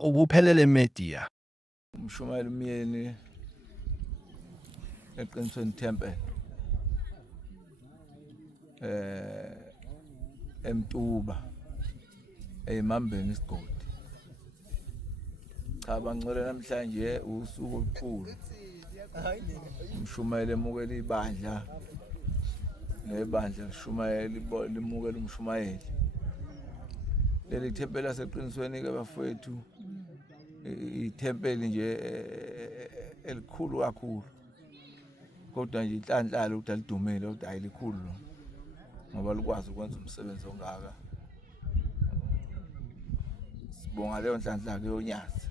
ubuphelele media umshumayeli umyeni eqinisweni Temple eMtuba eMambeni isigodi cha bangcwele namhlanje usuku olukhulu umshumayeli emukela ibandla nebandla lishumayeli limukela umshumayeli leli Temple laseqinisweni ke bafowethu iTemple nje elikhulu kakhulu kodwa nje inhlanhlalo ukuthi alidumile kodwa ayilikhulu ngoba likwazi ukwenza umsebenzi ongaka sibonga leyo nhlanhla ke yonyazi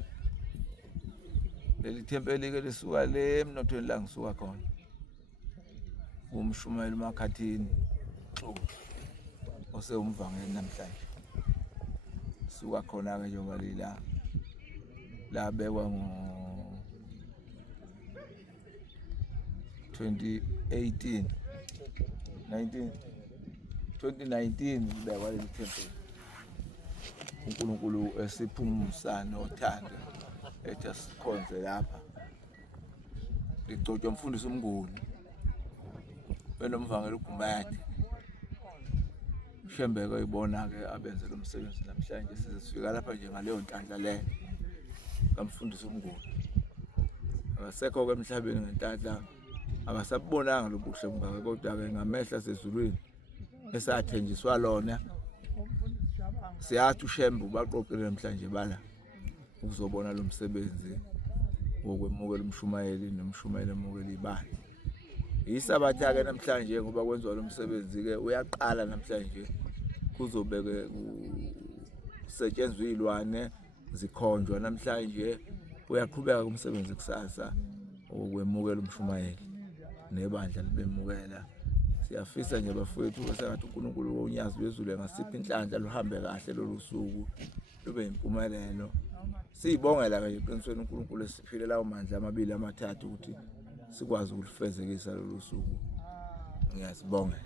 leli Temple ke lisuka le emnothweni la ngisuka khona umshumayeli emakhathini osewumvangeli namhlanje suka khona ke njengoba lila labekwa ngo 2019 libekwa leli Temple uNkulunkulu esiphumusa nothando ethi sikhonze lapha ligcotshwa umfundisi uMnguni benomvangeli uGumede Shembeko ibona ke abenze lo msebenzi namhlanje sizifika lapha nje ngaleyo nhlanhla le kamfundisi uMnguni akasekho ke emhlabeni ngenhlanhla akasabonanga lobuhle bungaka kodwa ke ngamehla sezulwini esathenjiswa lona siyathi uShembe baqoqile namhlanje bala ukuzobona lo msebenzi wokwemukela umshumayeli nomshumayeli emukela ibandla isabatha ke namhlanje ngoba kwenziwa lo msebenzi ke uyaqala namhlanje kuzobeke kusetshenzwe izilwane zikhonjwa namhlanje uyaqhubeka kumsebenzi kusasa okwemukela umshumayeli nebandla libemukela siyafisa nje bafowethu besengathi uNkulunkulu wonyazi wezulu engasipha inhlanhla luhambe kahle lolu suku lube impumelelo siyibongela ke eqinisweni uNkulunkulu esiphile lawo mandla amabili amathathu ukuthi sikwazi ukulifezekisa lolu suku ngiyasibonga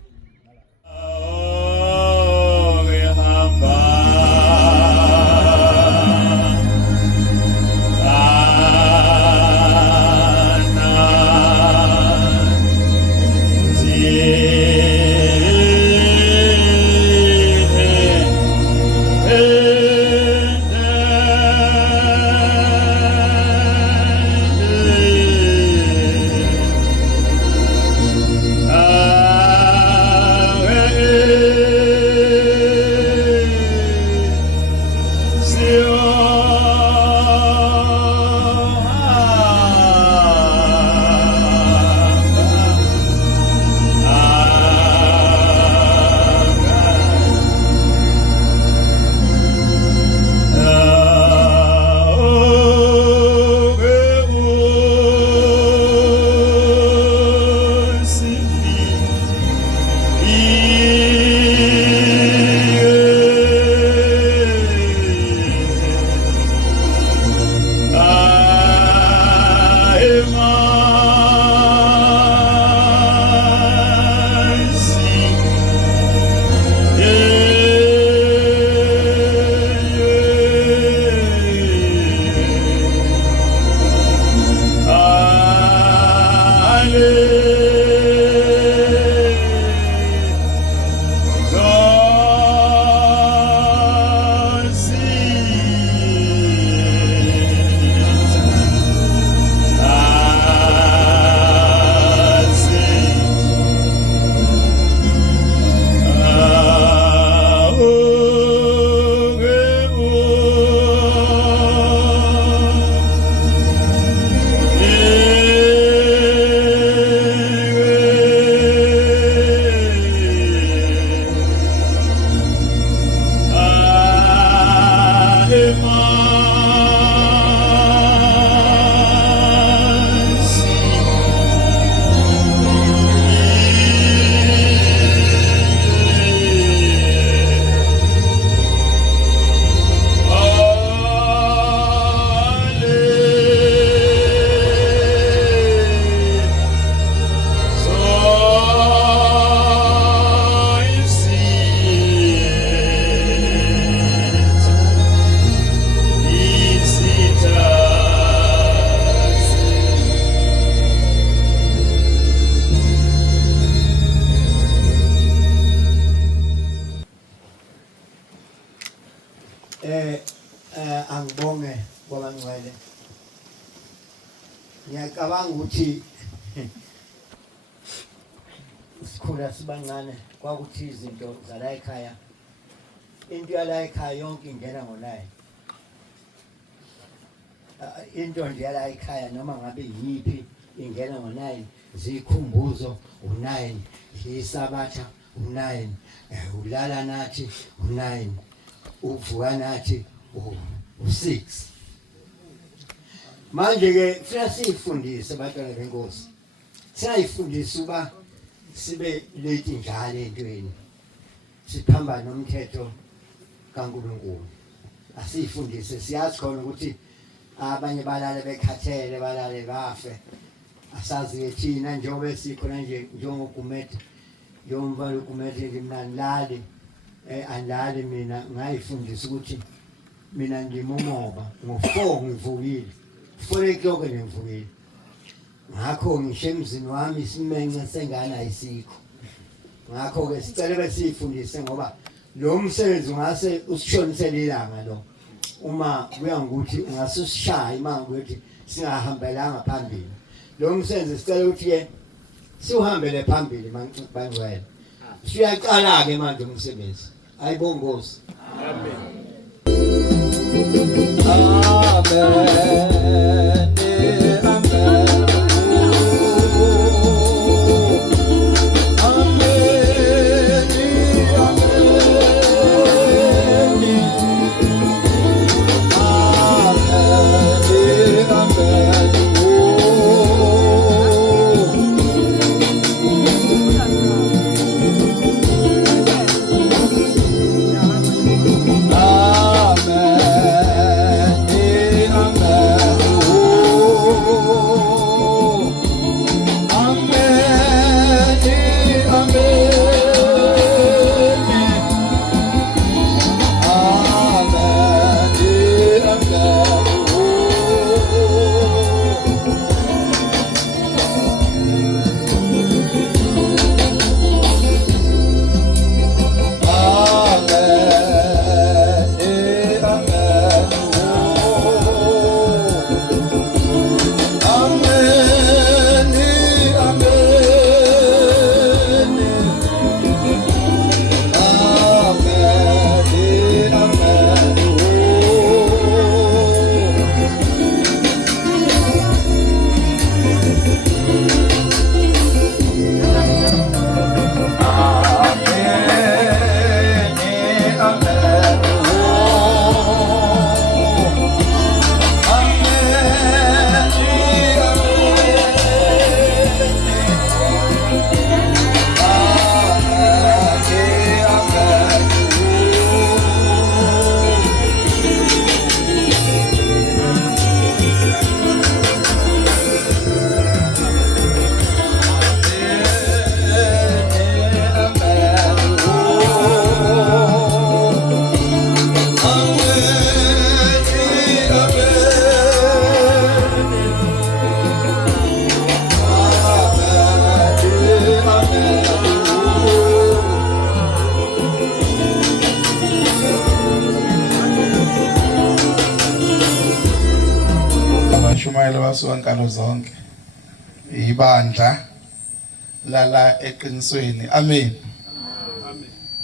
Angibonge kwabangcwele. Ngiyacabanga ukuthi sikhula sibancane kwakuthi izinto zala ekhaya, into yala ekhaya yonke ingena ngo-9. Into nje yala ekhaya noma ngabe yiphi ingena ngo-9, zikhumbuzo u-9, isabatha u-9, ulala nathi u-9, uvuka nathi u-6. Manje-ke kufanele siyifundise abantwana benkosi, siyayifundisa uba sibe late njalo entweni, siphambane nomthetho kaNkulunkulu. Asiyifundise, siyazi khona ukuthi abanye balale bekhathele, balale bafe. Asazi-ke thina njengoba sikhona nje njengogumede, njengomfana ugumede nje mina anilali, anilali mina ngayifundisa ukuthi mina ngimumoba ngo-4 ngivukile, 4 o'clock ngivukile. Ngakho ngisho emzini wami isimenxe sengane ayisikho. Ngakho-ke sicela besiyifundise ngoba lo msebenzi ungase usishonisele ilanga lo. Uma kuya ngokuthi ungase usishaye uma ukuthi singahambelanga phambili. Lo msebenzi sicela ukuthi-ke siuhambele phambili bangcwele. Siyaqala-ke manje umsebenzi. Ayibonge Nkosi. Amen. Amen. Wankalo zonke ibandla lala eqinisweni. Amen.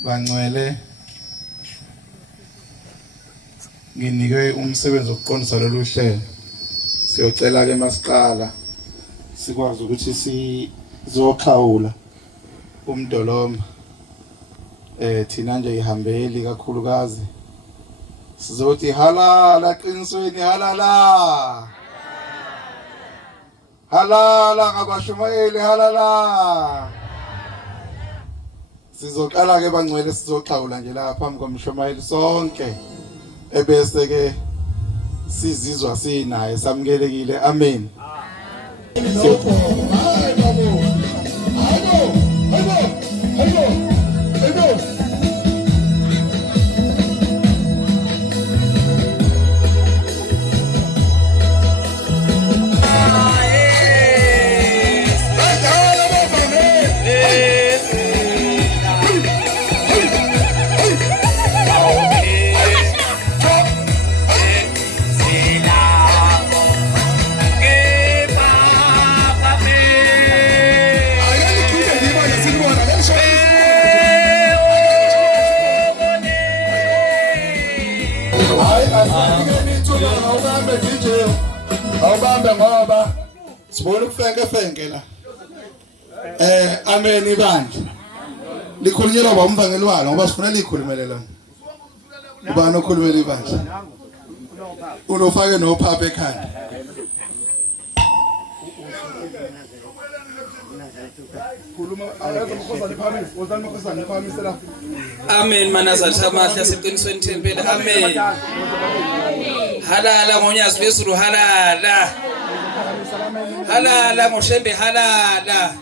Bangcwele, nginike umsebenzi wokuqondisa lolu hlelo. Siyocela ke masiqala sikwazi ukuthi sizoxhawula umdoloma thina nje ihambeli kakhulukazi sizothi halala eqinisweni, halala. Halala ngabashumayeli, halala. Sizoqala ke bangcwele, sizoxhawula nje la phambi komshumayeli sonke, ebese ke sizizwa sinaye samukelekile. Amen. ithuba awubambe DJ. Awubambe ngoba sibona ukufenke la. Amen ibandla. Likhulunyelwa umvangeli walo ngoba sifuna likhulumele la. Ubani okhulumela ibandla? Unofake nophapha ekhanda. Amen manazali samahle siqinisweni thempela amen. Halala ngonyasi wezulu halala. Halala ngoshembe halala.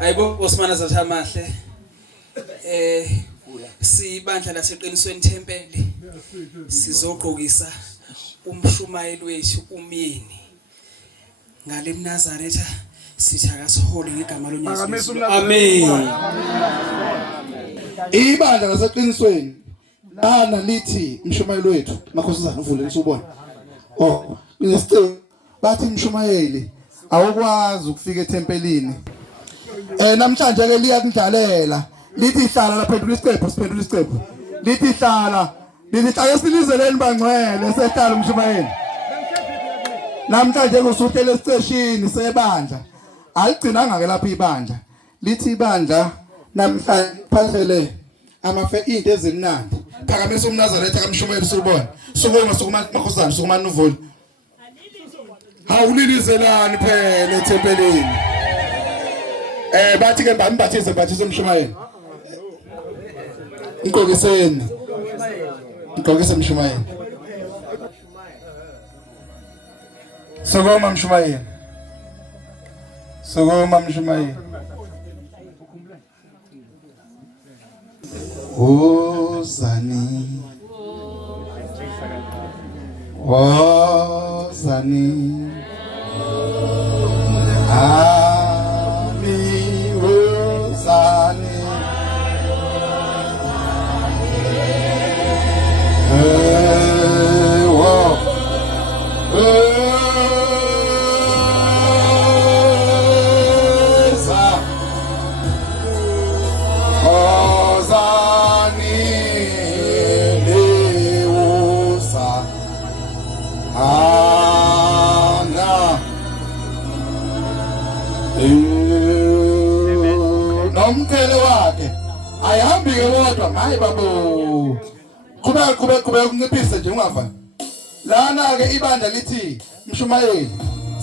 Ayibo bosimanazali samahle. Sibandla laseqinisweni thempele sizogqokisa umshumayeli wethu umyeni ngale mNazaretha sithi akasihole ngegama loNyathi. Amen. Ibandla laseqinisweni lana lithi umshumayeli wethu makhosazana uvule lisubona. Nesicelo bathi umshumayeli awukwazi ukufika ethempelini. Namhlanje ke liyakudlalela lithi hlala lapha phendula isiqephu lithi hlala esilizeleni bangcwele sehlala umshumayeli namhlanje kusuhlele esiteshini sebandla aligcinanga ke lapha ibandla lithi ibandla namhlanje phathele amafe into ezimnandi phakamisa umNazaretha kaMshumayeli sibona sukuma makhosana sukuma nuvoli hawulilizelani phela ethempelini bathi ke bambathise umshumayeli Ngqokiseni Mshumayeli. Sokoma Mshumayeli. Ozani. Ami ozani. Nomthelo wakhe ayihambi ke kodwa hayi babo kube ukunciphisa nje ungafani lana ke ibandla lithi Mshumayeli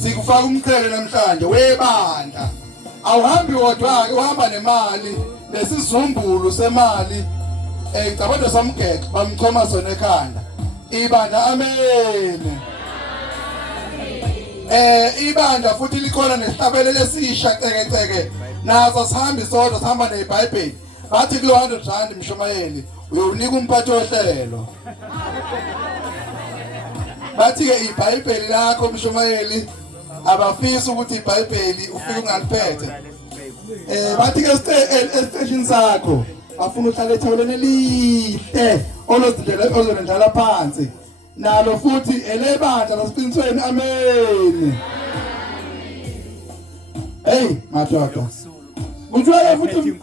sikufaka umqhele namhlanje webandla awuhambi kodwa ke uhamba nemali lesizumbulu semali ngicabanga samgeke bamchoma sona ekhanda ibandla amen ibandla futhi likhona nesihlabelo lesisha ceke nazo sihambi sodwa sihamba neBhayibheli bathi kulo 100 rand Mshumayeli uyonika umphathi ohlelo bathi ke iBhayibheli lakho Mshumayeli abafisa ukuthi iBhayibheli ufike ungaliphethe bathi ke station sakho afuna uhlale ethawuleni elihle olozindlela phansi nalo futhi elebandla lasiqinisweni amen mathaka Kujwayele futhi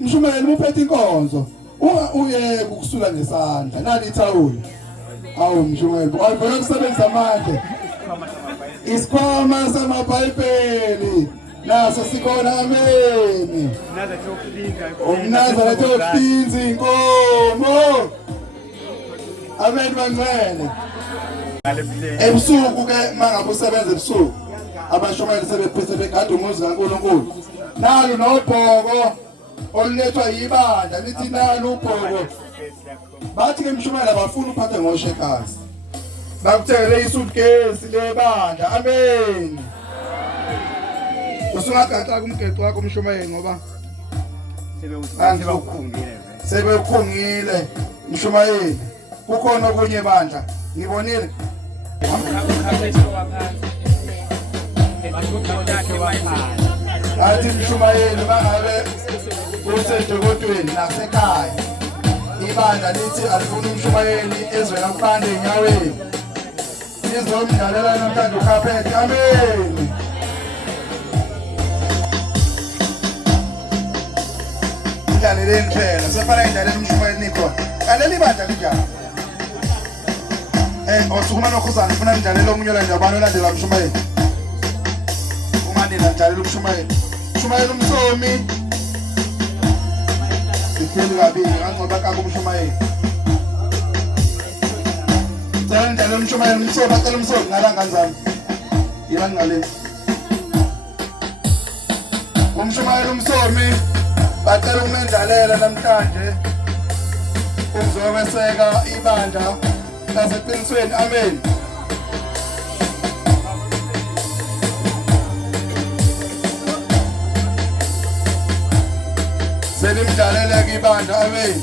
Mshumayeli uphethe inkonzo uye ukusula ngesandla nali ithawula awu Mshumayeli awuvela kusebenza manje isikhwama samaBhayibheli naso sikhona amen umNazaretha okuhlinza inkomo amen bangcwele ebusuku ke mangabe usebenza ebusuku abashumayeli sebephethe begada umuzi kaNkulunkulu nalo nobhoko olulethwa yibandla lithi nalo ubhoko bathi ke Mshumayeli abafuna uphathe ngoshekazi bakuthele isuitcase lebandla amen usungagaxa kumgeqo wakho Mshumayeli ngoba sebekukhungile Mshumayeli kukhona okunye bandla ngibonile athi Mshumayeli bangabe usedokotweni nasekhaya ibandla lithi alifuna uMshumayeli ezwela kubande enyaweni izomdlalela namhlanje ukhaphethe amen idlaleleni phela sefanele idlalele uMshumayeli nikhona kaleli bandla linjani osukuma nokhuzana ufuna nidlalele omunye olandabani olandela Mshumayeli. Uma nina nidlalela uMshumayeli. Mshumayeli umsomi. Sifeli kabili ngangcoba kako uMshumayeli. Cela nidlalele uMshumayeli umsomi bacela umsomi ngala kanjani. Yila ngale. uMshumayeli umsomi bacela ukumendlalela namhlanje uzobeseka ibandla laseqinisweni. Amen. Senimdlalela ibandla. Amen.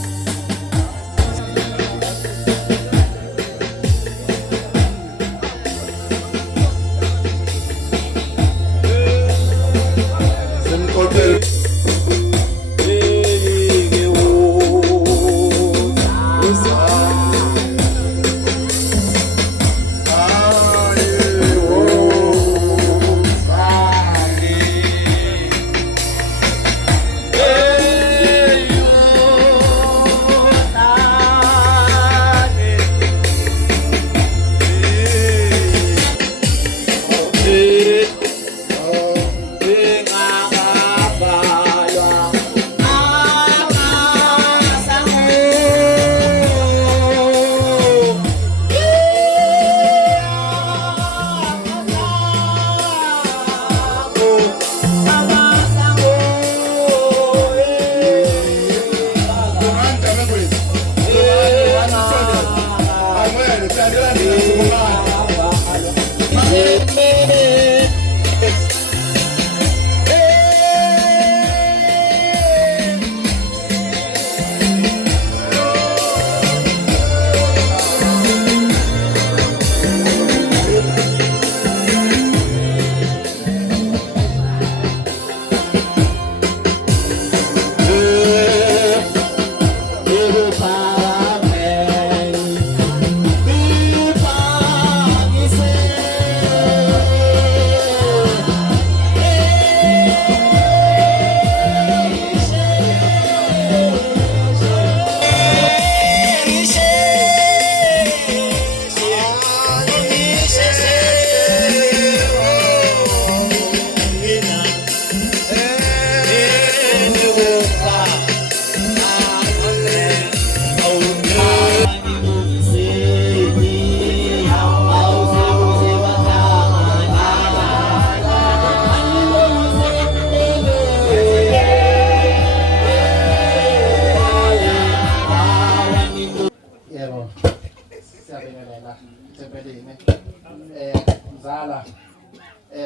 Mzala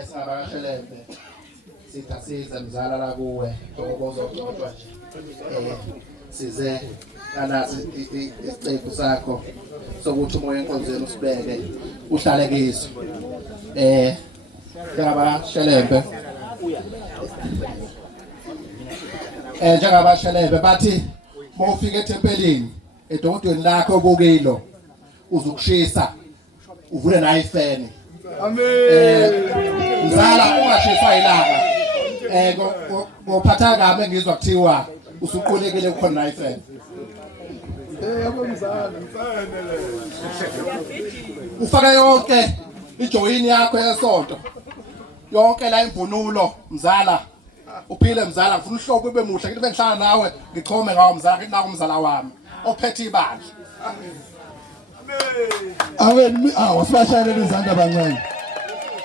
singabakashelebe sithasiza mzala la kuwe ngokuzodwa nje size kanasi isicebo sakho sokuthi umoya enkonzweni usibeke uhlale kizo njengabashelebe njengabashelebe bathi mawufika eThempelini edodweni lakho obukilo uzukushisa uvule nayo ifeni. Amen. Mzala ungashisa ilanga ngophatha kabe ngizwa kuthiwa usuqulekile kukhona nayo ifeni. Yebo mzala mfanele ufaka yonke ijoyini yakho yesonto yonke la imvunulo mzala uphile mzala ngifuna uhlobo ube muhle ngibe ngihlala nawe ngiqhome ngawo mzala ngithi naku mzala wami ophethe ibandla. Amen. Wasibashalela izandla abancane.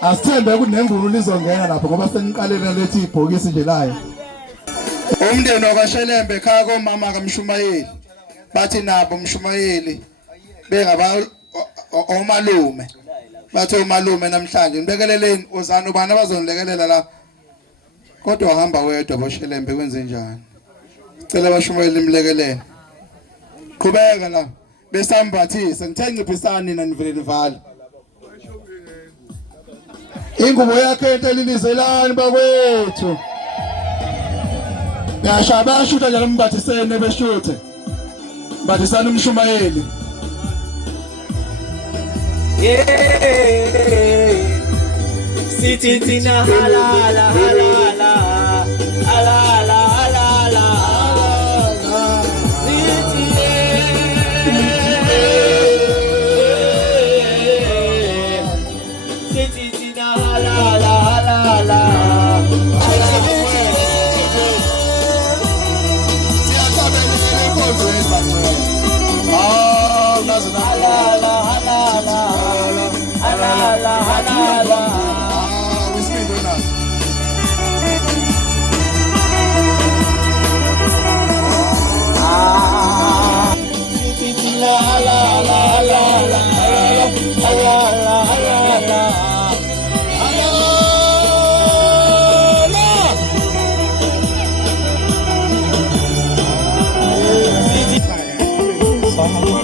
Asithembe ukuthi nengulu lizongena lapho ngoba seniqalela lethi ibhokisi nje layo. Umndeni wakwaShelembe ekhaya komama kaMshumayeli bathi nabo uMshumayeli bengaba omalume. Bathi omalume namhlanje nibekeleleni uzana ubani abazonilekelela la. Kodwa wahamba wedwa boShelembe kwenze njani? Cela abaShumayeli imlekelele. Qhubeka la. Besambathise ngithe nciphisani nina nivele livala ingubo yakhe entelilizelani bakwethu yasha bashutha njalo mbathisene beshuthe mbathisana uMshumayeli sithi thina halala halala halala halala sithi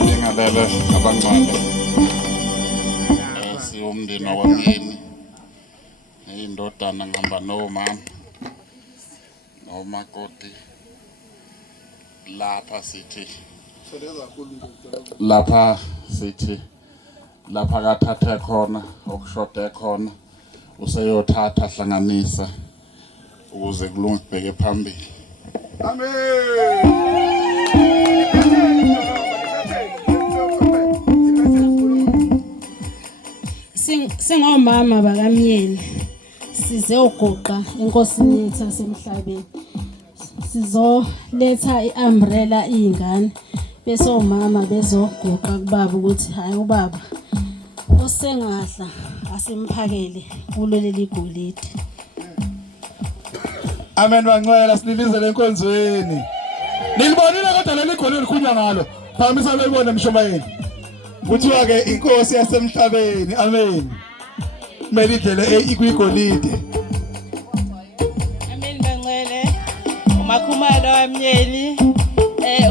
Ngingalele abancane siwumndeni wawamyeni indodana ngihamba nomama nomakoti lapha sithi lapha kathathe khona okushode khona useyothatha hlanganisa ukuze kulunge kubheke phambili. Singomama bakamyeni sizogoqa inkosini yethu yasemhlabeni sizoletha iumbrella ingane bese omama bezogoqa kubaba ukuthi hayi ubaba osengahla asimphakele kulo leli golide. Amen bangcwela sililize lenkonzweni. Nilibonile kodwa leli golide likhulunywa ngalo. Phamisa bebone emshomayeni. Kuthiwa ke inkosi yasemhlabeni. Amen. Kumele indlela ikwigolide. Amen bangcwele. Umakhumalo wamyeni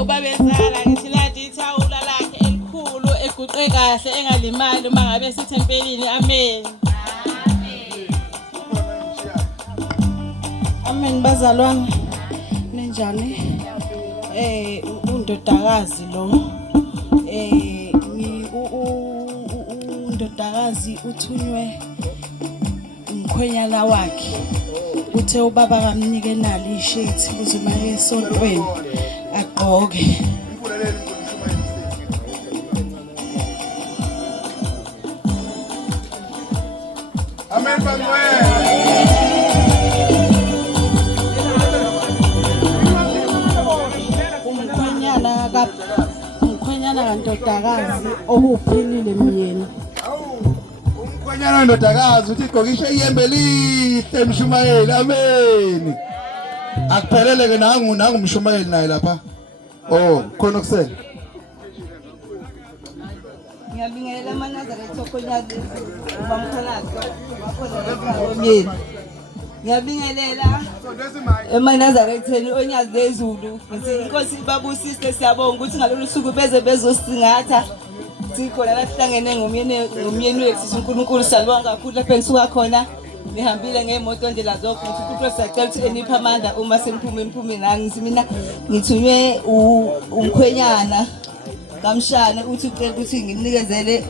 ubabezala ngithi lathi ithawula lakhe elikhulu eguqe kahle engalimali uma ngabe sithempelini. Amen. Amen bazalwane ninjani? Undodakazi lo undodakazi uthunywe umkhwenyana wakhe uthe ubaba kamnike nali ishethi ukuze maye esontweni agqoke. Amen bangcwele. Umkhwenyana kandodakazi okuphilile myeni. Umkhwenyana ndodakazi uthi igqokishe iyembe lihle emshumayeli. Amen. Akuphelele ke nangu umshumayeli naye lapha. Oh, khona kusele. Ngiyabingelela amanazareth okhonyazi ubamkhalazo wakhona myeni. Ngiyabingelela emanazaretheni onyazi lezulu ngithi inkosi ibabusise siyabonga ukuthi ngalolu suku beze bezosingatha sikhona la sihlangene ngomyeni wethu uNkulunkulu salibonga kakhulu lapha engisuka khona nihambile ngemoto ndlela zonke ngithi uNkulunkulu siyacela ukuthi eniphe amandla uma seniphuma nani ngithi mina ngithunywe umkhwenyana kamshane uthi ucela ukuthi ngimnikezele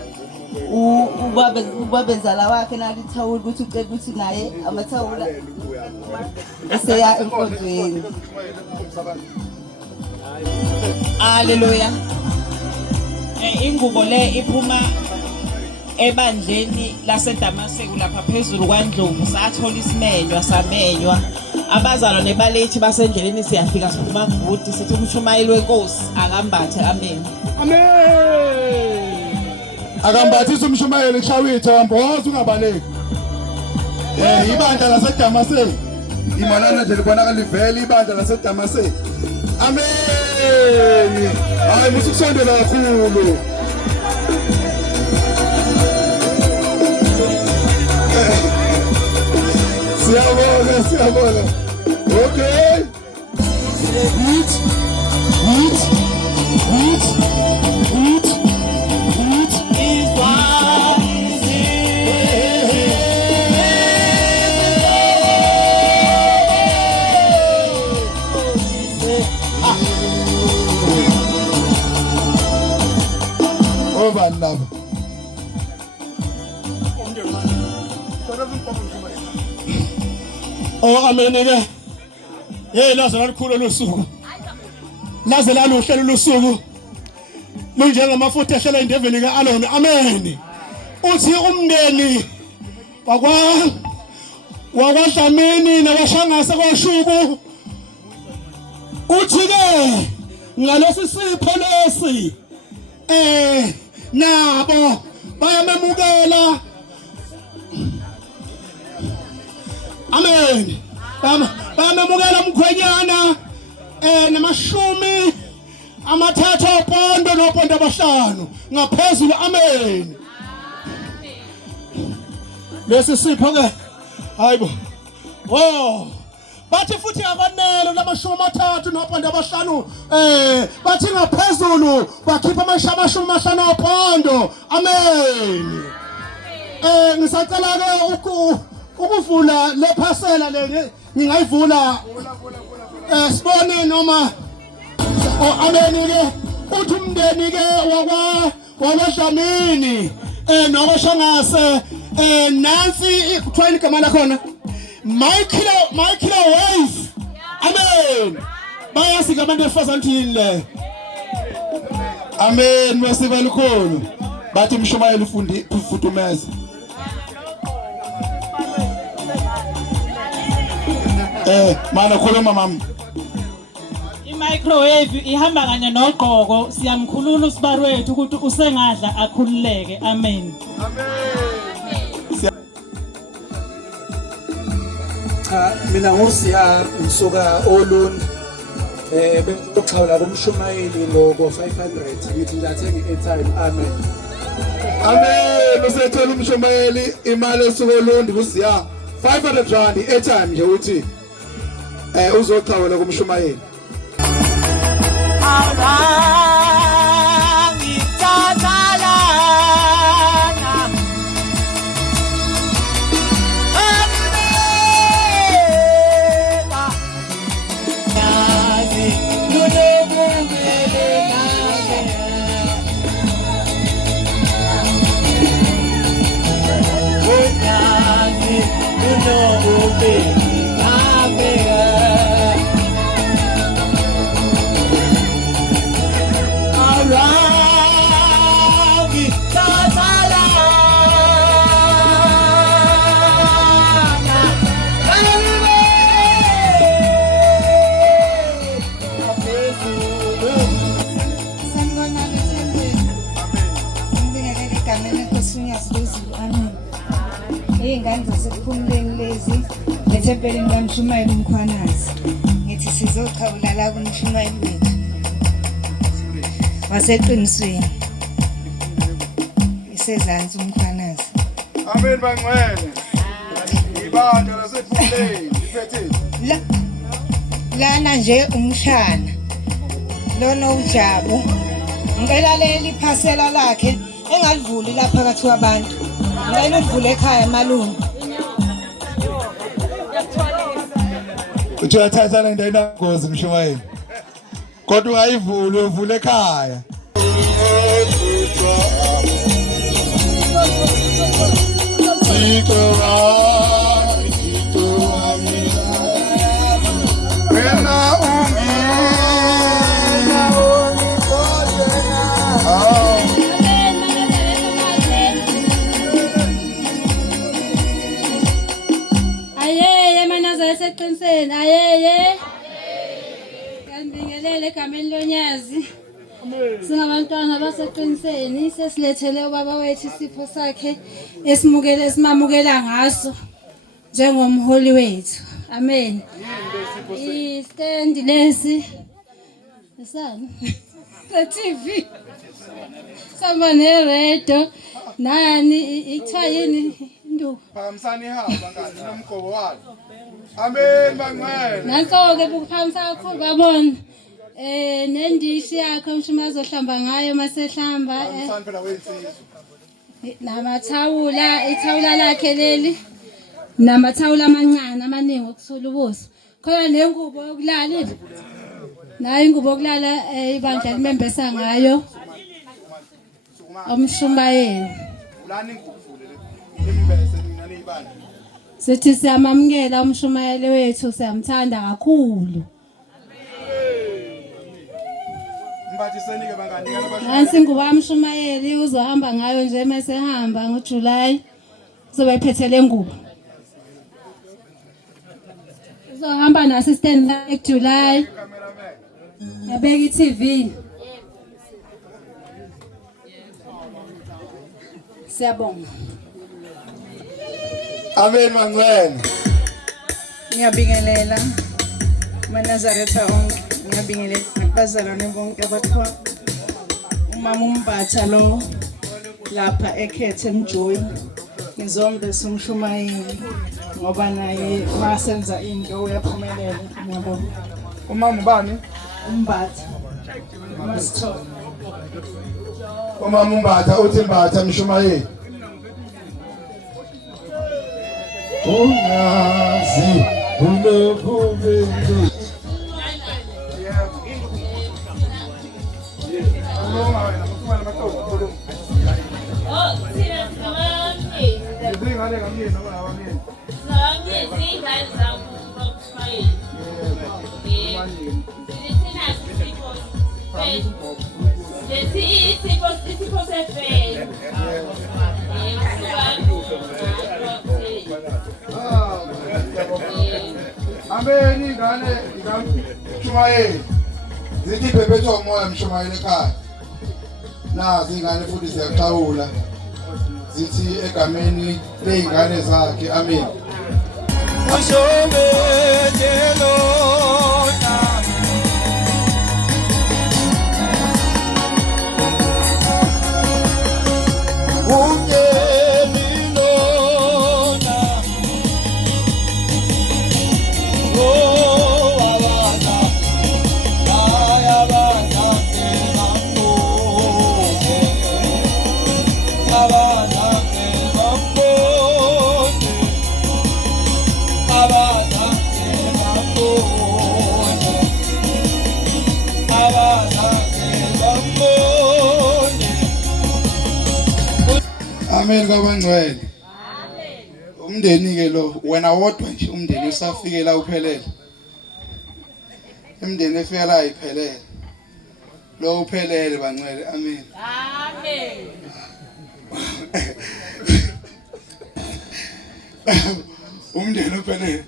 ubabezala wakhe nalithawula ukuthi ucela ukuthi naye amathawula eseya enkonzweni. Haleluya. Ingubo le iphuma ebandleni laseDamaseko lapha phezulu kwaNdlovu sathola isimenywa samenywa abazalwane balethi basendleleni siyafika siphuma kude sithi umshumayeli wenkosi akambathe. Amen. Amen. Akambathisa umshumayeli kushawitha wamboza ungabaleki. Ibandla laseDamaseko. Imalana nje libonakala livela ibandla laseDamaseko. Amen. Hayi musikusondela kakhulu. Siyabona. Okay. Eat. Over love. Oh amen ke. Laze lalikhulu losuku. Laze laluhlelo losuku. Lunjengamafutha ehlela indeveni kaAlon. Amen. Uthi umndeni wakwaDlamini nabashangase kwaShubu. Uthi ke ngalesi sipho lesi nabo bayamemukela. Amen. Bayamemukela umkhwenyana namashumi amathathu opondo nopondo abahlanu ngaphezulu. Amen. lesi sipho ke hayibo oh bathi futhi akwanele lamashumi amathathu nopondo abahlanu bathi ngaphezulu bakhipha amashumi amahlanu opondo amen ngisacela ke ukuvula le parcela le ngingayivula sibone noma amen ke uthi umndeni ke wakwaDlamini nokwashangase nansi kuthiwa igama lakhona microwave amen bayasika abantu efazantini le amen masiba likhulu bathi umshumayeli ufuthumeza mana khuluma mama i-microwave ihamba kanye nogqoko siyamkhulula usibari wethu ukuthi usengadla akhululeke amen mina ngusiya ngisuka Olundi bekuxhawula kumshumayeli ngoko 500 ngithi ndathenga i-airtime amen amen usethela umshumayeli imali esuka Olundi kusiya 500 rand i-airtime nje uthi uzoxhawula kumshumayeli Ethempelini kaMshumayeli Mkhwanazi ngithi sizoxhawula la kumshumayeli wethu waseqinisweni isezantsi uMkhwanazi amen bangcwele ibandla lasephumleni iphethe lana nje umshana lona uJabu ngicela leli phasela lakhe engalivuli lapha phakathi kwabantu ngicela udvule ekhaya emalungu uthatha le nto inangozi mshumayeli kodwa ungayivuli uvule ekhaya eqinisweni ayeye ngiyabingelele egameni lonyazi singabantwana baseqinisweni sesilethele ubaba wethu isipho sakhe esimamukela ngaso njengomholi wethu amen istand lesi esani TV samba neredo nani ithiwa yini nduku phamsani ihamba ngani nomgobo wakho amen bangcwele nanso-ke bukuphamisa kakhulu babona nendishi yakhe umshuma azohlamba ngayo masehlamba namathawula ithawula lakhe leli namathawula amancane amaningi okuthula ubuso khona nengubo yokulala nayo ingubo yokulala ibandla limembesa ngayo umshumayeli sithi siyamamukela umshumayeli wethu siyamthanda kakhulu nansi ingubo kamshumayeli uzohamba ngayo nje mesehamba ngoJuly uzobe ephethele ngubo uzohamba na-assistant eJuly yabeka i-TV siyabonga amen mangcwele ngiyabingelela amaNazaretha onke ngiyabingelela nakubazalwane bonke abathiwa umama uMbatha lo lapha ekhethe emjoyi ngizombesa umshumayeli ngoba naye masenza into uyaphumelela ngiyabona. Umama ubani? Umbatha. Masithola. Umama Umbatha uthi Mbatha Mshumayeli. Ungazi unokubenza. Ameni ngane Mshumayeli zithi phephethe umoya Mshumayeli ekhaya nazi ingane futhi ziyaxhawula zithi egameni leingane zakhe amen. Amen kabangcwele. Umndeni ke lo wena wodwa nje umndeni usafikela uphelele. Umndeni efela iphelele. Lo uphelele bangcwele. Amen. Amen. Umndeni uphelele.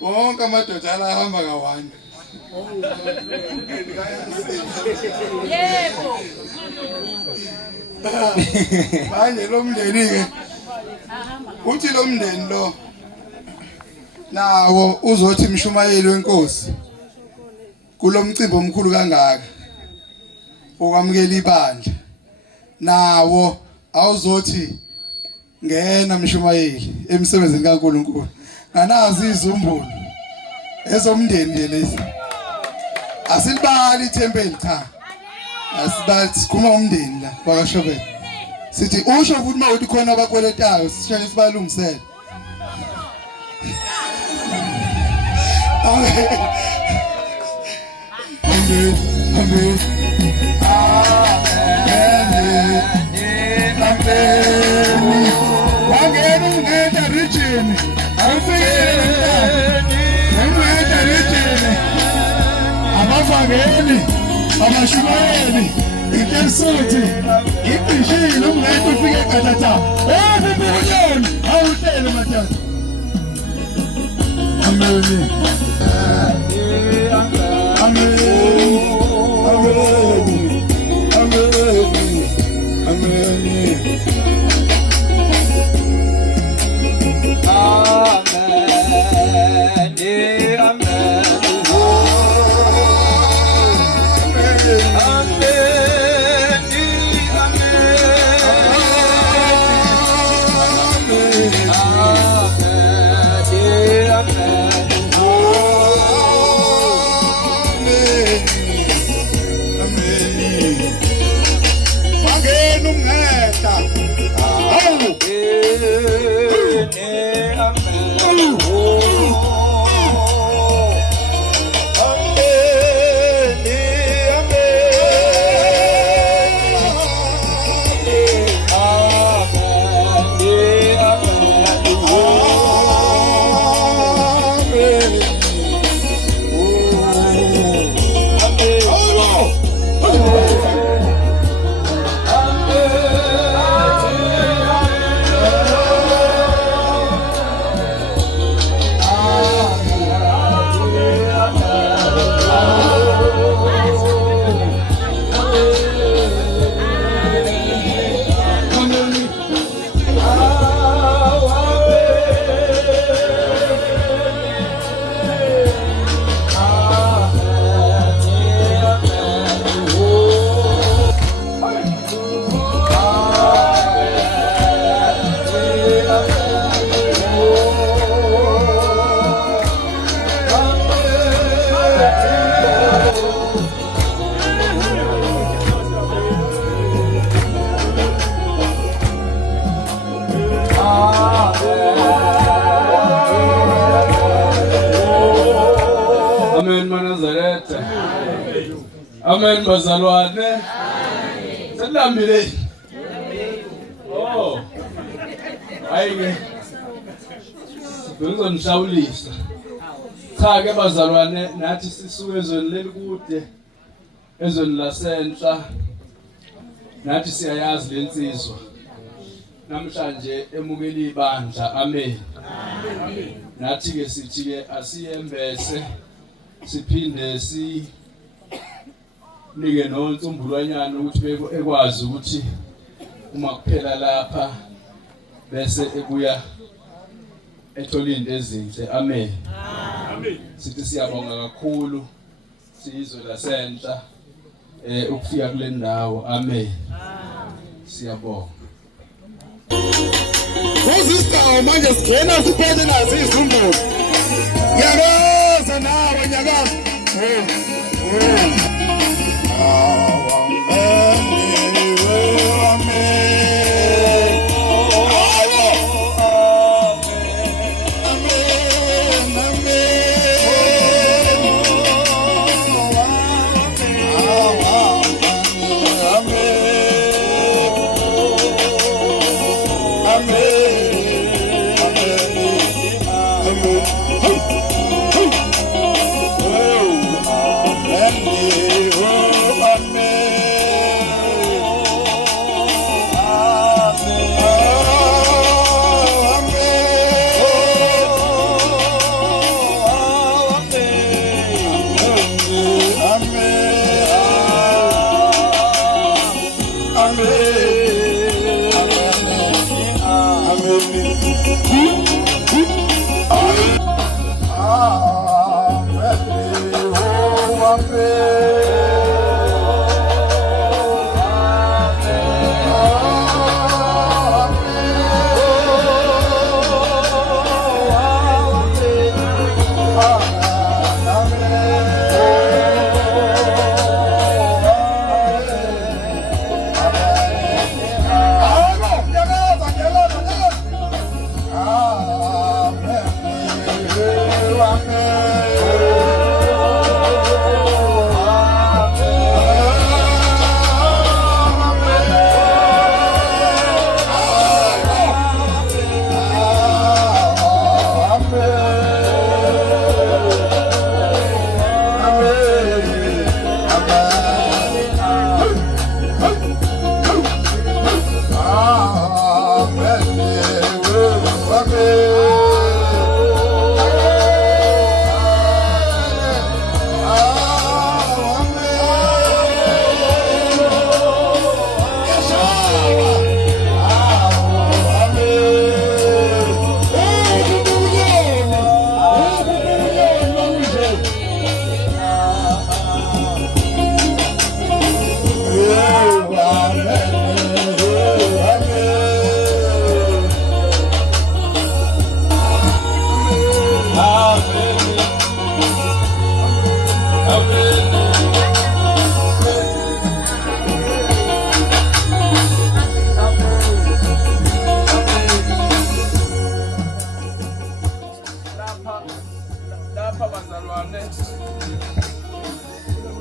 Wonke amadoda alahamba ka1. Yebo. Manje lo mndeni ke uthi lo mndeni lo nawo uzothi Mshumayeli wenkosi kulomcimbi omkhulu kangaka okwamukela ibandla nawo awuzothi ngena Mshumayeli emsebenzini kaNkulunkulu nganazi izumbulu ezomndeni nje lezi asilibali ithempeli cha asibathi sikhuma umndeni la bakashobela sithi usho futhi mawuthi khona abakweletayo sishane sibalungisele. Amen. Amen. Amen. Amen. Wangena ungeta region awufikele ungeta region abafangeli abashumayeli itesuthi ibishile ungeta ufike katata bibuliyoni awuhlele matata. Amen. Amen. Amen. Amen. Amen. Amen bazalwane. Amen. Selambile. Oh. Ayike. Ngizonishawulisa. Cha ke bazalwane nathi sisuke ezweni lelikude. Ezweni lasenhla. Nathi siyayazi lensizwa. Namhlanje emukeli ibandla. Amen. Amen. Nathi ke sithi ke asiyembese siphinde si nike nonsumbulwanyana ukuthi ekwazi ukuthi uma kuphela lapha bese ebuya etholini ezinhle. Amen. Amen. Sithi siyabonga kakhulu sizwe lasenhla ukufika kule ndawo. Amen. Siyabonga. Sister manje singena siphethe nazo izumbulo. Nyakaza nawe nyakaza.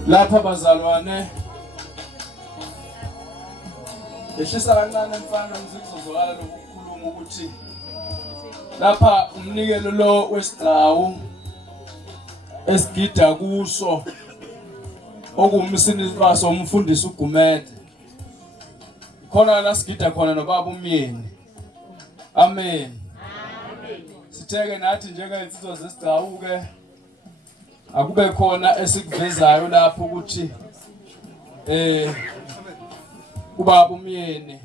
Lapha bazalwane ehlisa kancane mfana ngizokuzwakala lokukhuluma ukuthi lapha umnikelo lo wesigcawu esigida kuso okumsini baso umfundisi uGumede khona la sigida khona nobaba umyeni. Amen. Sitheke nathi njengensizwa zesigcawu ke akube khona esikuvezayo lapho ukuthi ubaba umyeni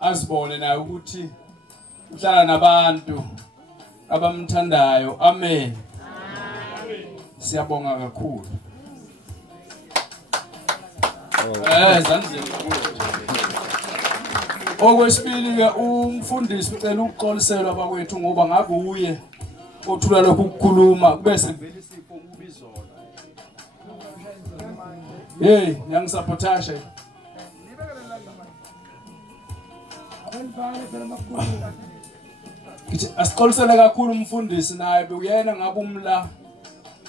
azibone naye ukuthi uhlala nabantu abamthandayo. Amen. Siyabonga kakhulu. Zandleni. Okwesibili ke umfundisi ucela ukuxoliselwa abakwethu ngoba ngabe uye othula lokhu ukukhuluma bese vele isipho kubizona. Hey, ngiyasabotasha. Ngithi asixolisele kakhulu umfundisi naye uyena ngabe umla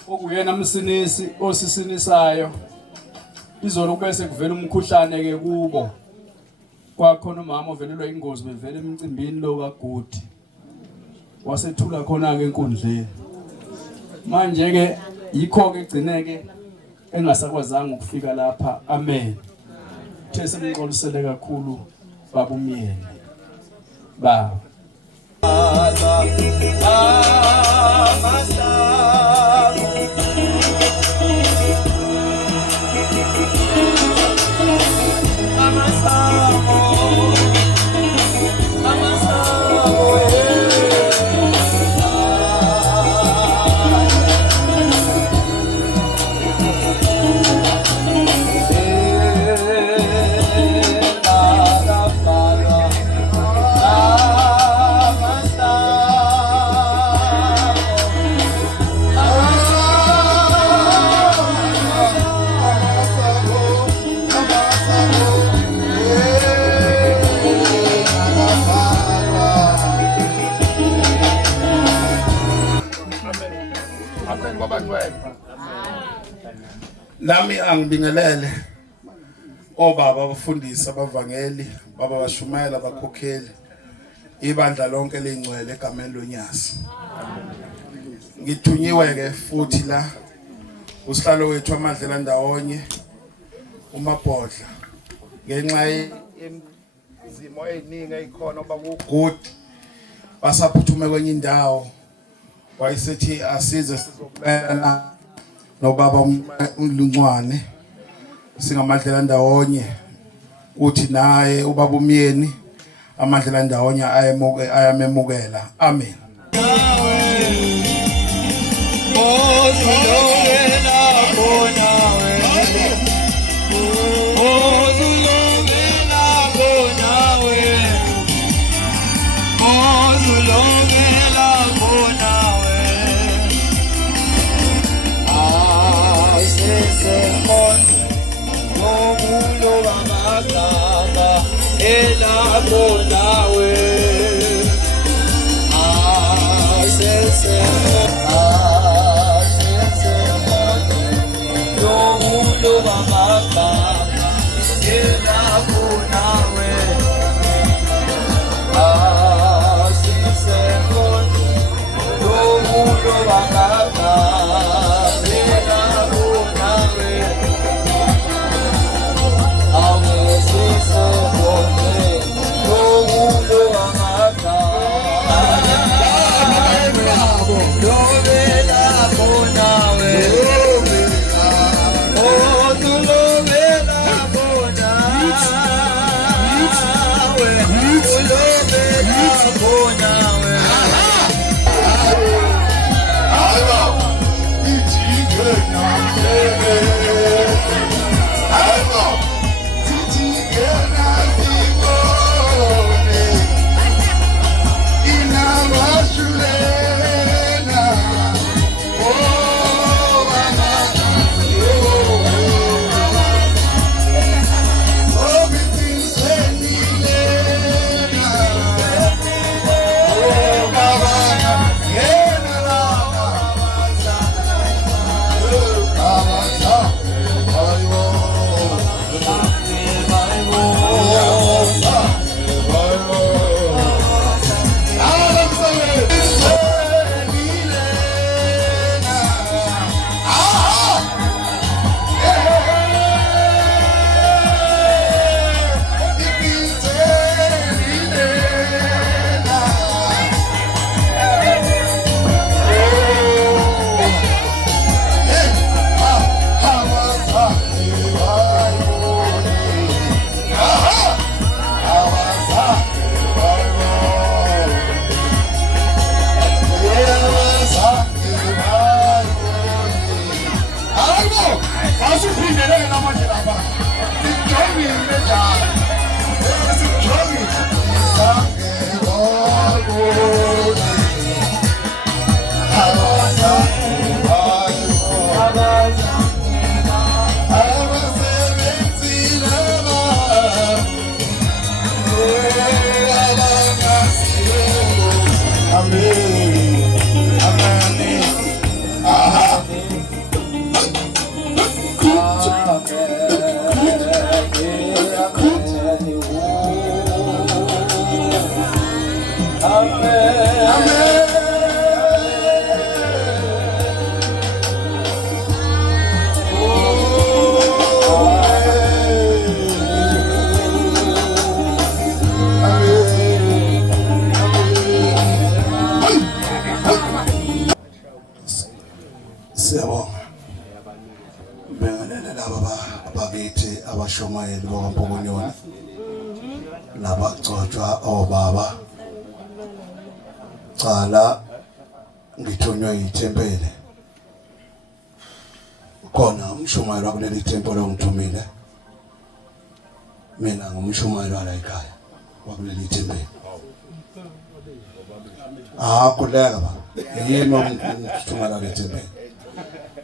okuyena umsinisi osisinisayo izolo bese kuvela umkhuhlane ke kubo kwakhona umama ovelelwa ingozi bevela emcimbini lo kaGudi wasethula khona ke enkundleni manje ke yikho ke egcineke engasakwazanga ukufika lapha amen the simxolisele kakhulu baba uMyeni ba Nami angibingelele obaba abafundisi abavangeli baba bashumayela abakhokheli ibandla lonke lengcwele egameni loNyasi. Ngithunyiwe ke futhi la usihlalo wethu amadlela ndawonye uMabhodla ngenxa yezimo eziningi ezikhona bakuGudi basaphuthume kwenye indawo wayesethi asize sizobela nobaba uLungwane singamadlela ndawonye uthi naye ubaba uMyeni amadlela ndawonye ayamemukela amen. Siyabonga. Bengelele laba abakithi abashomayeli bakwaMpokonyoni nabagcotshwa obaba. Cala ngithunywe yithempeli. Khona umshumayeli wakuleli thempeli ongithumile. Mina ngumshumayeli wala ekhaya wakuleli thempeli. Kuleka ba. Yini umshumayeli wala thempeli?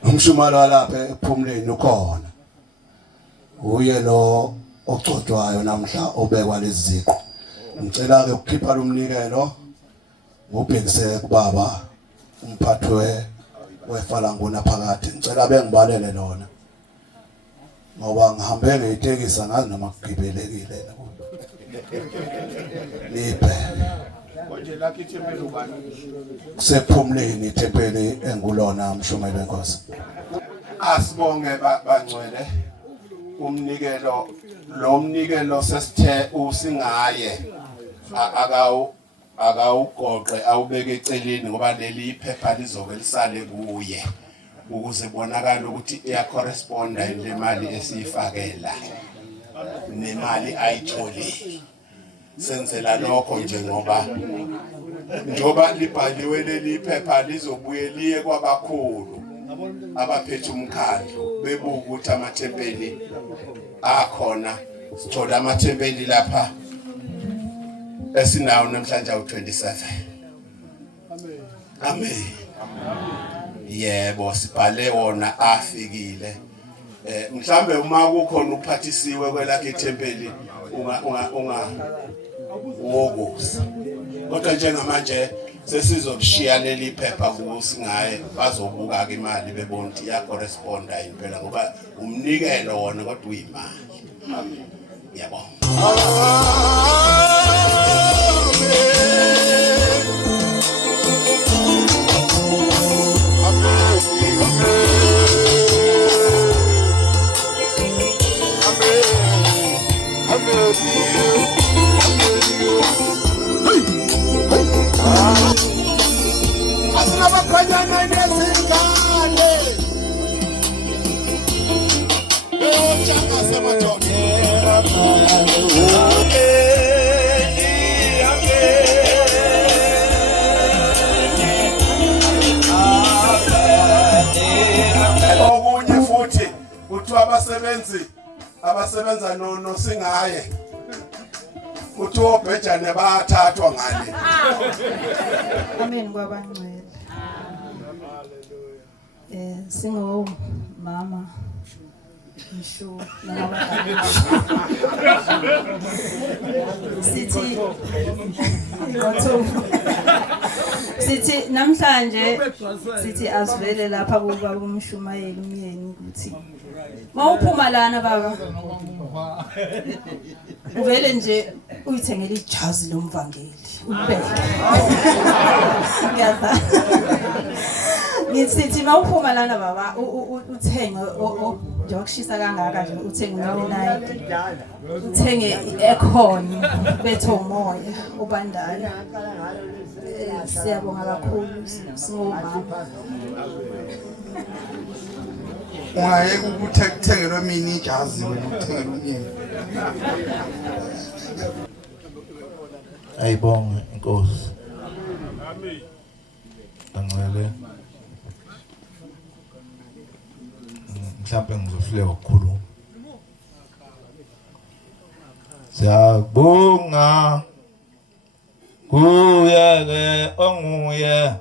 Umshumayeli walapha ephumuleni ukhona. Uye lo ogcotshwayo namhla obekwa lezi ziqo. Ngicela ke ukukhipha lumnikelo ngobhekise kubaba umphathi weFalanguna phakathi. Ngicela bengibalele lona. Ngoba ngihambe ngeyitekisa ngazi noma kugibelekile lapho. Niphe. Konje la ithempeli ubani? Sephumuleni ithempeli engulona mshumayeli wenkosi. Asibonge bangcwele umnikelo lo mnikelo sesithe usingaye akawugoqe awubeke eceleni ngoba leli iphepha lizoke lisale kuye ukuze bonakala ukuthi iya corresponda ile mali esiyifakela nemali ayitholi. Senzela lokho nje ngoba njoba libhaliwe leli phepha lizobuye liye kwabakhulu abaphethe umkhandlo bebuka ukuthi amathempeli akhona. Sithola amathempeli lapha esinawo namhlanje u27. Amen. Yebo sibhale wona afikile. Mhlambe uma kukhona uphathisiwe kwelakhe ithempeli unga wokusa. Kodwa njengamanje sesizokushiya leli phepha kusingaye bazobuka ke imali bebona ukuthi ya corresponda impela ngoba umnikelo wona kodwa uyimali. Amen. Yabonga. Asinabakanyana nesingane. Beochanga semadoda. Okunye futhi kuthiwa abasebenza no singaye. Kuthiwa obhejane bayathathwa ngale. Amen kwabangcwele. Singo mama Mshu sithi namhlanje sithi asivele lapha kuba umshumayeli umyeni ukuthi mawuphuma lana baba uvele nje uyithengele ijazi lomvangeli ubheke ngiyazana ngithi mawuphuma lana baba uthenge nje wakushisa kangaka nje uthenge nominayi uthenge ekhoni betho umoya ubandayo. Siyabonga kakhulu singomama. Ungayeke ukuthengelwa mina ijazi wena uthengelwa umyeni. Ayibonge inkosi. Amen. Bangcwele. Mhlawumbe ngizohluleka ukukhuluma. Siyabonga kuye onguye.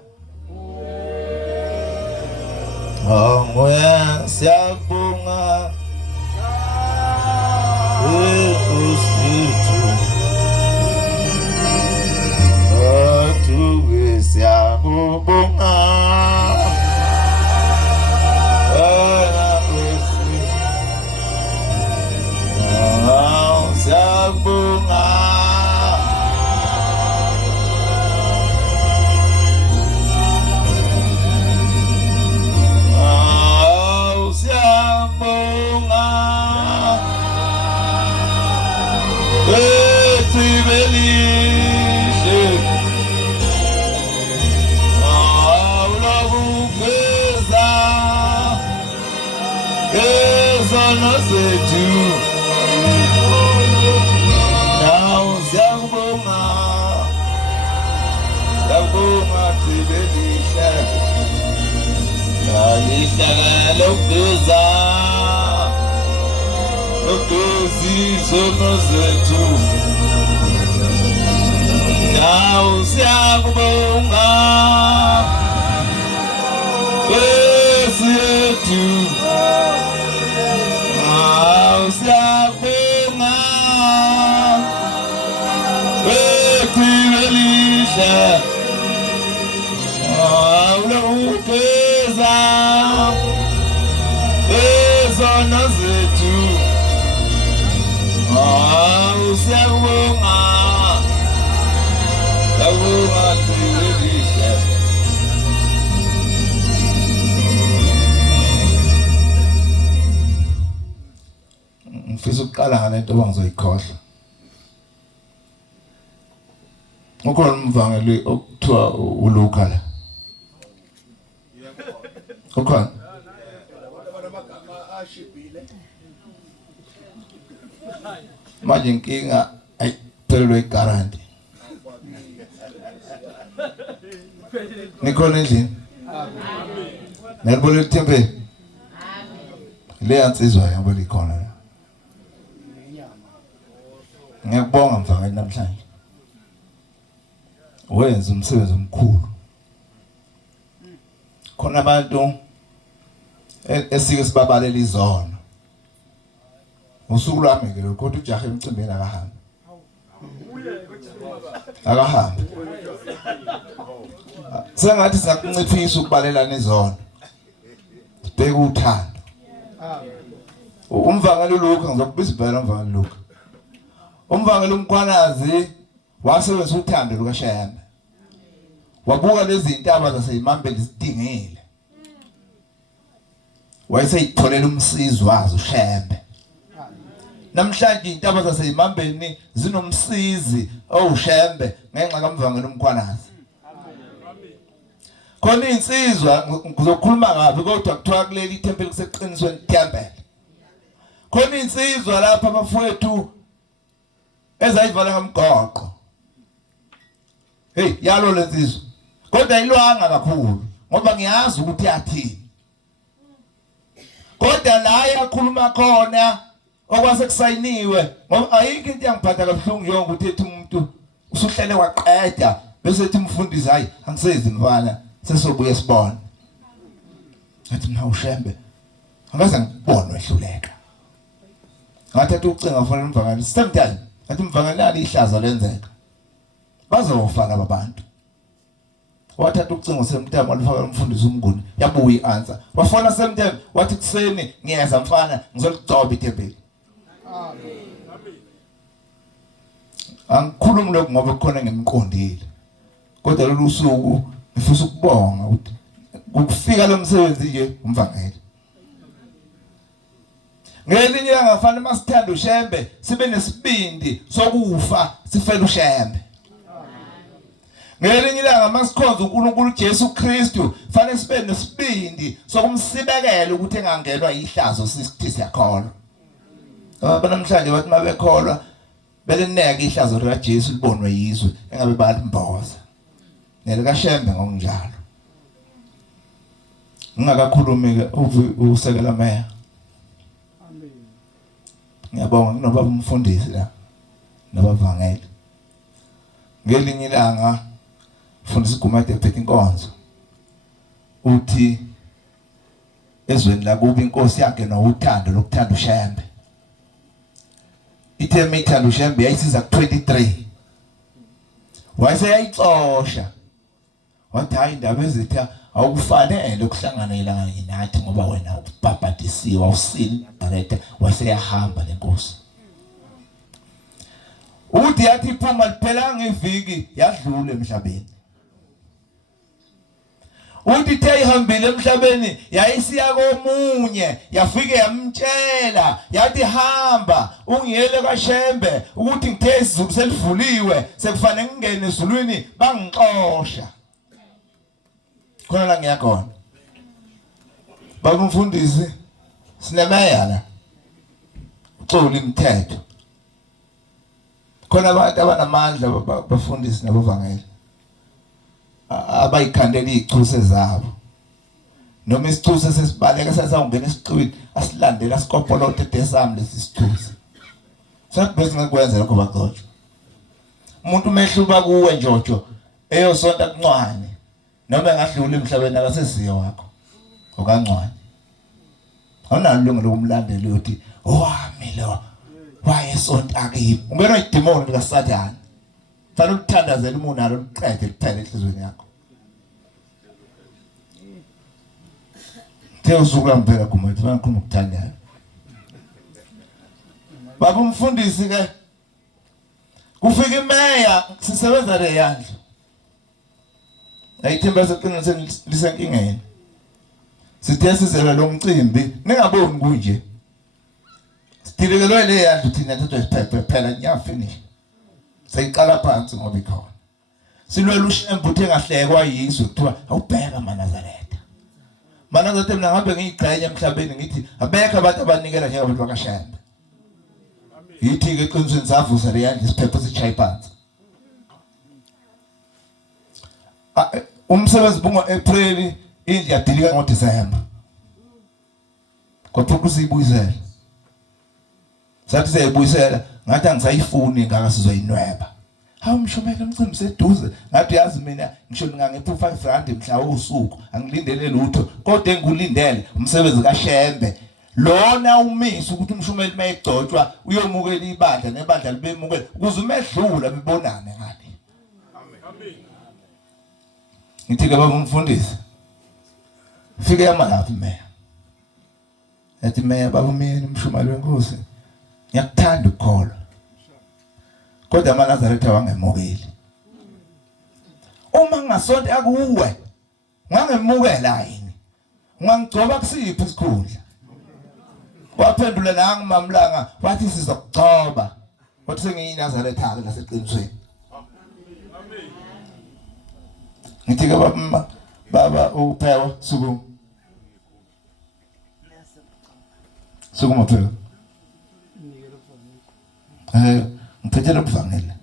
Onguye siyabonga. Usitu. Atuwe siyabonga. Siyabonga zethu nawu siyakubonga Tibelisha Kalisha Lokduza Lokduzi Zono zethu nawu siyakubonga zethu nawu siyakubonga Tibelisha Awulokeza Ezona zethu Awusiyabonga Siyabonga Tibelisha Ngifisa ukuqala ngale nto bangizoyikhohlwa Ukhona umvangeli okuthiwa uLuka la ukhona manje inkinga ayiphelelwe igaranti nikhona endlini nelibole ithempeli le yansizwa yabo likhona la ngiyakubonga mvangeli namhlanje wenza umsebenzi omkhulu khona abantu esike sibabalela izono usuku lwami ke lokho kodwa ujahe emcimbini akahambi sengathi sakunciphisa ukubalelana izono sibheke uthando umvangeli uLuka ngizokubiza ibhela umvangeli uLuka umvangeli uMkhwanazi wasebenzisa uthando lukaShembe wabuka lezi ntaba zaseyimambeli sidingile wayeseyitholela umsizi wazo uShembe namhlanje intaba zaseyimambeni zinomsizi owuShembe ngenxa kaMvangeli uMkhwanazi khona insizwa ngizokhuluma ngabe kodwa kuthiwa kuleli ithempeli kuseqinisweni temple khona insizwa lapha abafowethu ezayivala ngamgoqo hey yalo lensizwa kodwa ilwanga kakhulu ngoba ngiyazi ukuthi yathini kodwa la yakhuluma khona okwase kusayiniwe ngoba ayikho into yangiphatha kabuhlungu yonke ukuthi ethi umuntu usuhlele waqeda bese ethi umfundisi hayi angisezi mfana sesobuye sibone athi mina uShembe angaze ngibone wehluleka ngathatha ucinga ufanele umvangeli sometime athi umvangeli ali ihlaza lenzeka bazofana abantu wathatha ucingo semtamo walifaka umfundisi umnguni yabuya ianswer wafona semtamo wathi kuseni ngiyeza mfana ngizolugcoba ithempeli amen angikhulumi lokho ngoba kukhona ngimqondile kodwa lolu suku ngifisa ukubonga ukuthi ukufika lo msebenzi nje umvangeli ngelinye ngafana masithanda uShembe sibe nesibindi sokufa sifela uShembe ngelinye ilanga masikhonza uNkulunkulu Jesu Kristu fanele sibe nesibindi sokumsibekela ukuthi engangenwa ihlazo sithi siyakholwa namhlanje bathi mabekholwa beleneke ihlazo lika Jesu libonwe yizwe engabe balimboza nelika Shembe ngokunjalo ngingakakhulumi ke usekela meya amen ngiyabonga kunobaba umfundisi la nabavangeli ngelinye ilanga fundisa uGumede ephethe inkonzo uthi ezweni lakuba inkosi yakhe nothando lokuthanda uShembe ithe mithanda uShembe yayisiza ku23 wayeseyayixosha wathi hayi indaba ezitha awukufanele ukuhlanganela nathi ngoba wena ubhabhadisiwe awusini direct waseyahamba lenkosi uthi yathi iphuma liphelanga iviki yadlula emhlabeni uthi ithe ihambile emhlabeni yayisiya komunye yafike yamtshela yathi hamba ungiyele kaShembe ukuthi ngithe isizulu selivuliwe sekufanele ngingene ezulwini bangixosha khona la ngiyakhona baba umfundisi sinemeya la uxola imithetho khona abantu abanamandla bafundisi nabavangeli abayikhandela izichuse zabo noma isichuse sesibaleka sasawungena esiqwini asilandela sikopolote desam lesi sichuse sakubese ngakwenza lokho baxoxa umuntu mehluba kuwe njojo eyosonta kuncwane noma engadlula emhlabeni akasesiyo wakho okancwane awunalo ilungelo lokumlandela uyothi owami lo wayesonta kimi ungena idemoni lika Satan fanele ukuthandazela umuntu nalo liqede liphele enhlizweni yakho Usuka mpela kumathi bangikhuluma ukuthandana baba umfundisi ke kufika imeya sisebenza le yandla ayithemba seqiniso lisenkingeni sithe sizela lo mcimbi ningaboni kunje sidilekelwe le yandla thina thatha phela nyafinish seyiqala phansi ngoba ikhona silwela ushembu uthe ngahlekwa yizwe kuthiwa awubheka Manazaretha Manazaretha mina ngabe ngiyigqenya emhlabeni ngithi abekho abantu abanikela njengabantu bakashembe yithi ke eqinisweni savusa le yandla isiphepho sichayi phansi umsebenzi bungo April indlu yadilika ngoDisemba kodwa kusiyibuyisela sathi siyibuyisela ngathi angisayifuni ngaka sizoyinweba hawu mshomeka umcimbi seduze ngathi yazi mina ngisho ngangephu 5 rand mhla wosuku angilindele lutho kodwa engulindele umsebenzi kaShembe lona umisi ukuthi umshumeli mayegcotshwa uyomukela ibandla nebandla libemukela ukuze umedlula bebonane ngani amen ngithi ke baba umfundisi fike yamalaphi meya yathi meya baba umyeni umshumeli wenkosi ngiyakuthanda ukukholwa kodwa Manazaretha wangemukeli uma ngasonto akuwe ngangemukela yini ungangigcoba kusiphi isikhundla waphendula nanga mamlanga wathi sizokugcoba wathi sengiyinazaretha ke laseqinisweni amen ngithi ke baba uphewa suku maphewa ngiphethe lokuvangela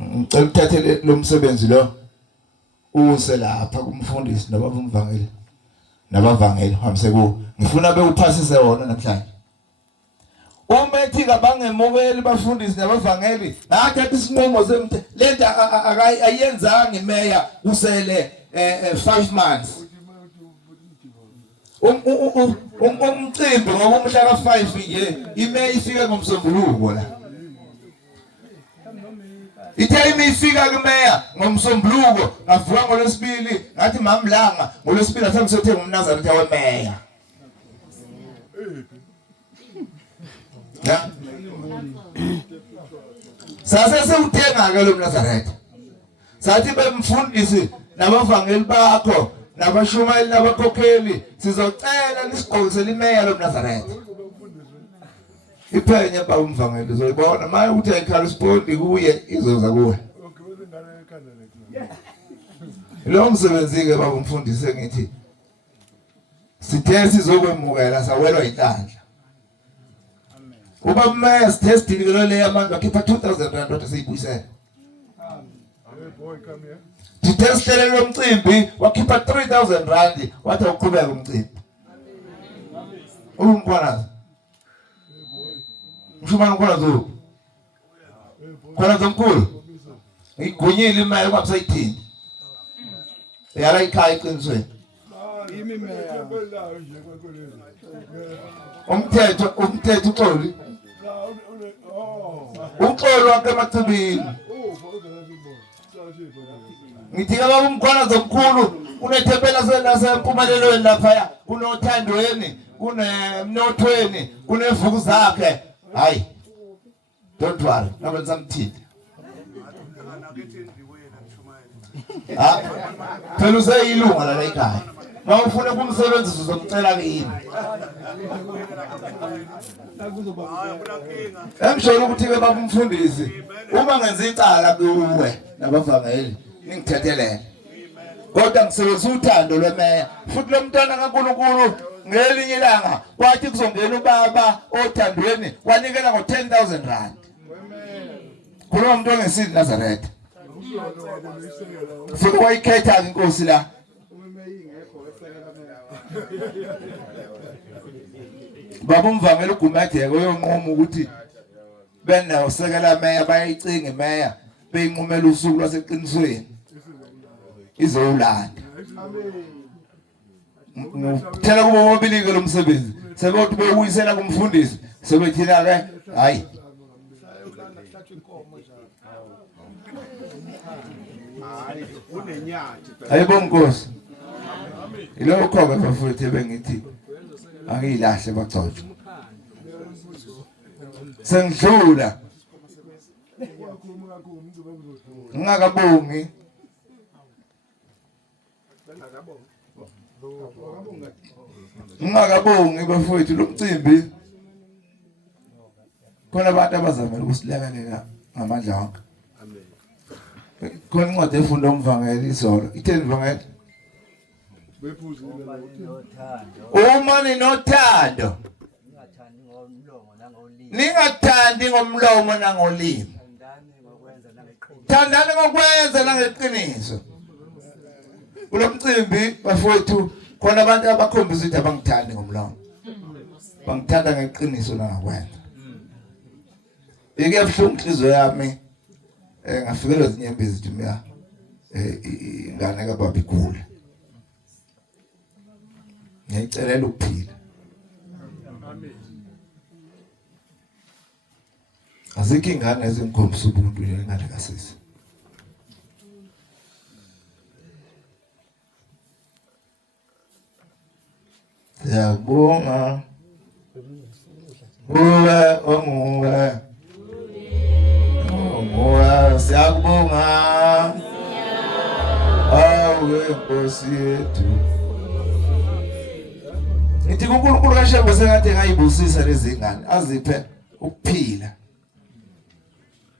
ngicela ukuthathe lo msebenzi lo use lapha kumfundisi nabavangeli hamse ku ngifuna bewuphasise wona namhlanje uma ethi kabangemukeli bafundisi nabavangeli nathatha isinqumo semthe lento ayenzanga imeya usele 5 months umcimbi ngokumhla ka5 nje imeya ifika ngomsombuluko la ithe imifika kumeya ngomsombuluko ngavuka ngolesibili ngathi mamlanga ngolesibili asemsothe ngumnazaretha wemeya ya sase sewuthenga ke lo mnazaretha sathi bemfundisi nabavangeli bakho nabashumayeli nabakhokheli sizocela nisigqokisele imeya lo mnazaretha iphenye ba umvangeli uzoyibona maye uthi ayikharispondi kuye izoza kuwe lo msebenzi ke baba umfundisi ngithi sithe sizokwemukela sawelwa inhlanhla uba meya sithe sidilekelo le yabantu akhipha 2000 rand wathi siyibuyisela sithe sihlelele umcimbi wakhipha 3000 rand wathi uqhubeka umcimbi umkhwanazi mshumana khwanazo mkhulu ngigunyile imali kwabasayithini yala ikhaya iqinisweni umthetho uxoli uxolo wakhe emacibini ngithi baba umkhwanazo omkhulu kunethempela lasempumelelweni lapha kunothandweni kunemnothweni kunevuku zakhe hayi don't worry nabe samthini phela useyilunga la ekhaya mawufuna kumsebenzisa uzomcela kimi emsholo ukuthi ke baba umfundisi uma ngenza icala kuwe nabavangeli ningithethelele kodwa ngisebenzisa uthando lwemeya futhi lo mntwana kaNkulunkulu ngelinye ilanga kwathi kuzongena ubaba othandweni wanikela ngo10,000 rand. Kulo muntu ongesini Nazareth. Futhi wayikhetha inkosi la. Baba umvangela uGumedeko uyonqoma ukuthi bena usekela meya bayicinga meya beyinqumela usuku lwaseqinisweni. Izolanda. Thela kubo bobili ke lo msebenzi. Sebethi beyuyisela kumfundisi, sebethina ke hayi. Hayibo Nkosi. Ilokho ke bafowethu bengithi angilahle bagcotshwe. Sengidlula. Ngingakabongi. Ngingakabongi bafowethu lo mcimbi. Khona abantu abazamela ukusilekelela ngamandla wonke. Khona incwadi efunda umvangeli izolo. Itheni umvangeli? Uma ninothando. Ningathandi ngomlomo nangolimi. Thandani ngokwenza nangeqiniso. Kulo mcimbi bafowethu khona abantu abakhombisa ukuthi abangithandi ngomlomo. Bangithanda ngeqiniso nangakwenza. Ikebuhlungu inhliziyo yami ngafikelwa izinyembezi ukuthi mina ingane kababa igula. Ngiyacelela ukuphila. Azikho ingane ezingikhombisa ubuntu ngale kasisi. Siyabonga. Uwe onguwe. Onguwe siyabonga. Awe Nkosi yethu. Ngithi uNkulunkulu kaShembe sengathi ngayibusisa lezi ngane aziphe ukuphila.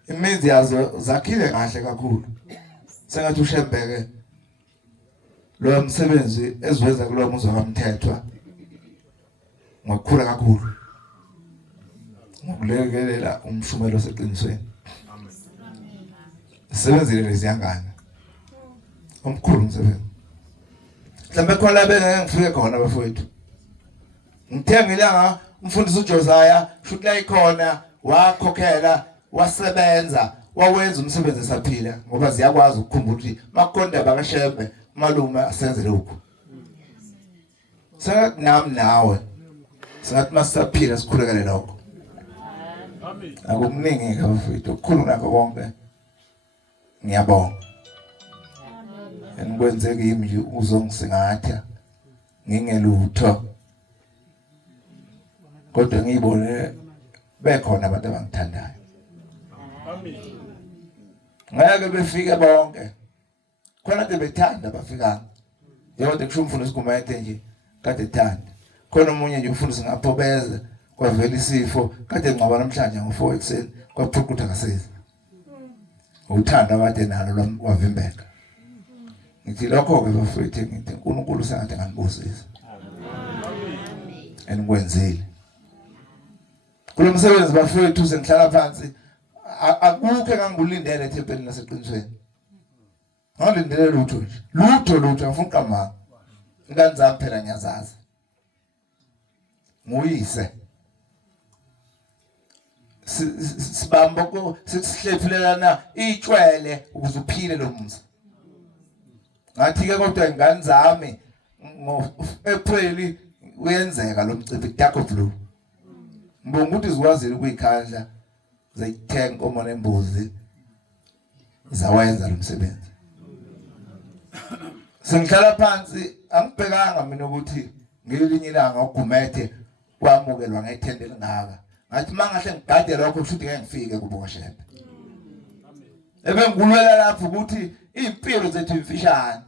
Imizi yazo zakhile kahle kakhulu. Sengathi uShembeke lo msebenzi eziwenza kulo muzi waMthethwa ngokukhula kakhulu. Ngokulekelela umshumelo oseqinisweni. Sebenzile lezi ngane. Omkhulu umsebenzi. Mhlambe khona bengeke ngifike khona bafowethu. Ngithengilanga umfundisi uJosiah shuthi la ikhona wakhokhela wasebenza wawenza umsebenzi esaphila ngoba ziyakwazi ukukhumbula ukuthi makonda bakaShembe malume asenze lokho. Sengathi nami nawe sengathi masaphila sikhulekele lokho. Akukuningi ke bafowethu ukukhulu nakho konke. Ngiyabonga. Engikwenze kimi nje uzongisingatha ngingelutho. Kodwa ngiyibone bekhona abantu abangithandayo. Ngeke befike bonke. Khona kade bethanda bafika. Yonke kusho umfundisi uGumede nje kade ethanda. Khona umunye nje umfundisi ngaphobeza kwavela isifo kade ngcaba namhlanje ngo4 ekseni kwaphuqutha ngasezi. Uthanda abade nalo wavimbeka. Ngithi lokho ke bafethu ngithi uNkulunkulu sengathi nganibusisa. Enikwenzile. Kulo msebenzi bafethu sengihlala phansi akukho engangulindele ethempelini laseqinisweni. Ngilindele lutho nje. Lutho ngifuna uqama. Ingane zami phela ngiyazazi. Nguyise. Sibamba ko sihlephulelana itshwele ukuze uphile lo mzi. Ngathi ke kodwa ingane zami ngo-April uyenzeka lo mcimbi Dark Blue. Mbonga ukuthi zikwazile ukuyikhandla zayithenga inkomo nembuzi zawenza lo msebenzi. Sengihlala phansi angibhekanga mina ukuthi ngelinye ilanga uGumede wamukelwa ngethende lingaka. Ngathi mangahle ngigade lokho futhi ngeke ngifike kubo kaShembe. Ebengulwela lapho ukuthi impilo zethu imfishane.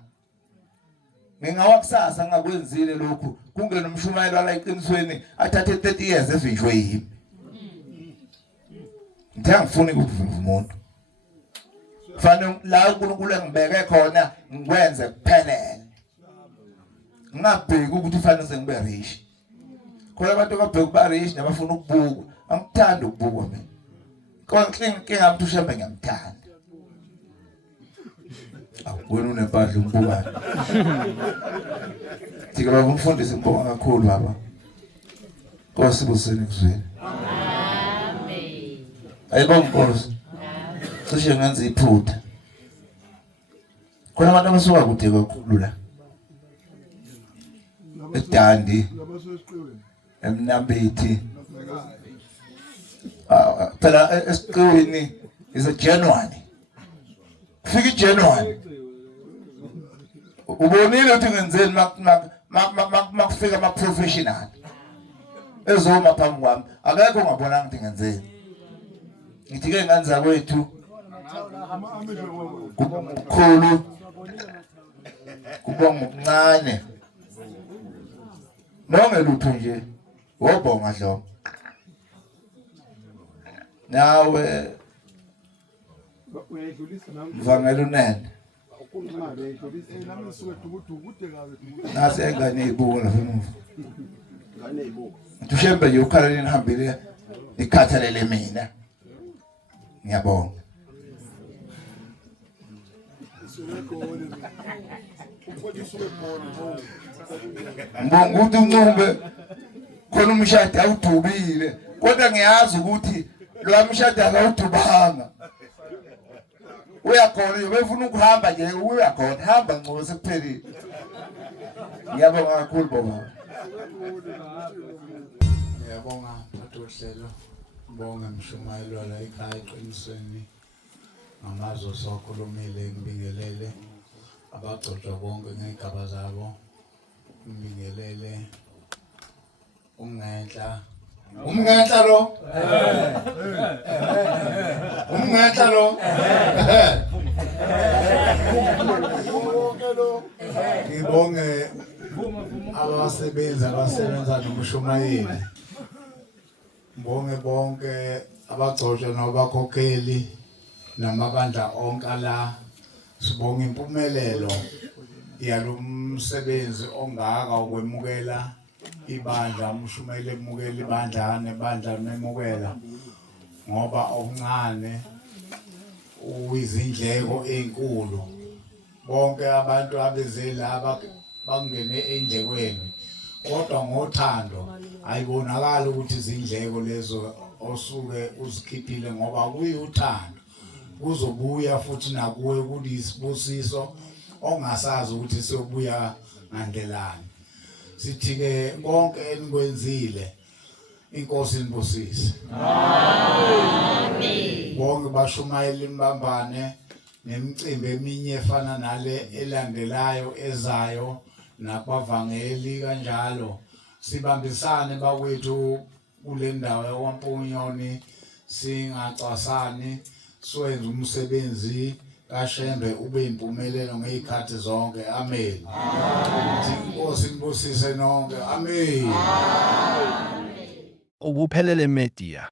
Ngingawakusasa ngakwenzile lokhu kungena umshumayeli wala eqinisweni athathe 30 years evinjwe yimi. Ngiyangifuna ukuvuma umuntu. Fanele la uNkulunkulu engibeke khona ngikwenze kuphelele. Ngingabheki ukuthi fanele ngibe rich. khona abantu ababheka ubarish nabafuna ukubukwa angikuthanda ukubukwa mina konke ngamuntu ushembe ngiyamthanda wena unempahla umbukayo thika baba umfundisi ngibonga kakhulu baba kwasibuseni kuzweni amen ayibonga Nkosi cishe ngenza iphutha khona abantu abasuka kude kakhulu la eDandi eMnambithi phela esiqweni is a January kufika iJanuary ubonile ukuthi ngenzeni makufika ama professional ezoma phambi kwami akekho ongabonanga ukuthi ngenzeni ngithi ke nganza kwethu kukhulu kubonga okuncane nonke lutho nje wobonga dlo nawe mvangela unene nasi engane ibuko la emuva Tushembe nje ukhaleni nihambile nikhathalele mina ngiyabonga Mbonga ukuthi uncube khona umshado awudubile kodwa ngiyazi ukuthi lo mshado akawudubanga uyakhona nje befuna ukuhamba nje uyakhona hamba ngcono sekuphelile ngiyabonga kakhulu baba ngiyabonga phathohlelo ngibonga Mshumayelo la ekhaya eqinisweni ngamazo sokhulumile ngibingelele abagcotshwa bonke ngegaba zabo ngibingelele umngenhla lo umngenhla lo ngibonge abasebenza noMshumayeli ngibonge bonke abagcotshwa nabakhokheli namabandla onke la sibonga impumelelo yalomsebenzi ongaka ukwemukela ibandla uMshumayeli emukela ibandla nebandla memukela ngoba okuncane uyizindleko ezinkulu bonke abantu abezela bangene endlekweni kodwa ngothando ayibonakala ukuthi izindleko lezo osuke uzikhiphile ngoba kuyuthando kuzobuya futhi nakuwe kulisibusiso ongasazi ukuthi siyobuya ngandelani sithi ke konke enikwenzile inkosi inibusise amen bonke bashumayela imbambane nemicimbi eminye efana nale elandelayo ezayo nakwavangeli kanjalo sibambisane bakwethu kule ndawo yaKwaMpunyoni singacwasani siwenze umsebenzi kaShembe ube impumelelo ngezikhathi zonke amen inkosi inibusise nonke amen Ubuphelele Media